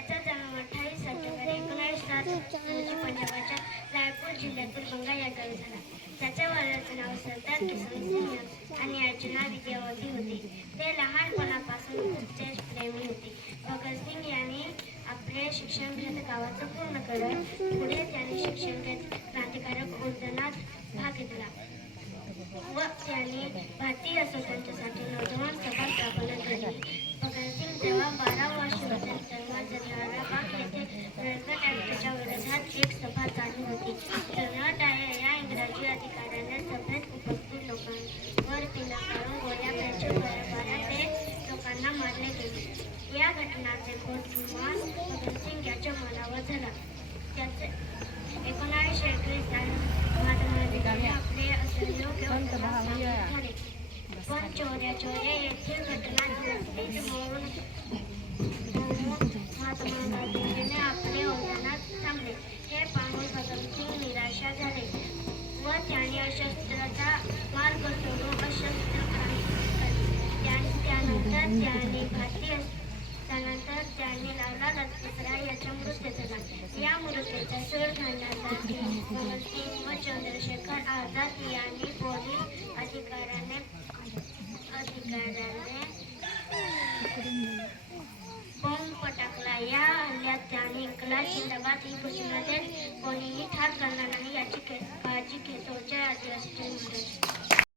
त्याचा जन्म अठ्ठावीस सप्टेंबर एकोणावीस सात रोजी पंजाबच्या रायपूर जिल्ह्यातील बंगा या गावी झाला. त्याच्या वडिलांचे नाव सरदार किसन सिंह आणि आईचे विद्यावती होती. ते लहानपणापासून खूप देशप्रेमी होते. भगतसिंग यांनी आपले शिक्षण घेत गावाचं पूर्ण करत पुढे त्यांनी शिक्षण घेत क्रांतिकारक उद्यानात भाग घेतला. व त्यांनी भारतीय स्वातंत्र्यासाठी नौजवान सभा होती या इंग्रजी अधिकाऱ्यांना सभेत उपस्थित लोकांवर गोळ्या ते लोकांना मारले गेले. या घटनाचे बहुमान भगतसिंग याच्या मनावर झाला. त्याचे एकोणावीसशे एकवीस साली आपले असहयोग झाले. पण चोऱ्या चोऱ्या येथील घटना दुरुस्तीत मोडून महात्मा गांधीजीने आपले आंदोलनात थांबले हे पाहून भगतसिंग निराशा झाले व त्यांनी अशस्त्राचा मार्ग सोडून अशस्त्र त्या- त्यानंतर त्याने भारतीय त्यानंतर त्याने लावला लजपतराय याचा मृत्यूचा या मृत्यूचा शोध घालण्यासाठी भगतसिंग व चंद्रशेखर आझाद यांनी पोलीस अधिकाऱ्याने अधिकाऱ्याने बॉम्ब पटाकला. या हल्ल्यात त्याने कला जिंदाबाद ही घोषणा देत कोणीही ठार करणार नाही याची काळजी घेत Thank you.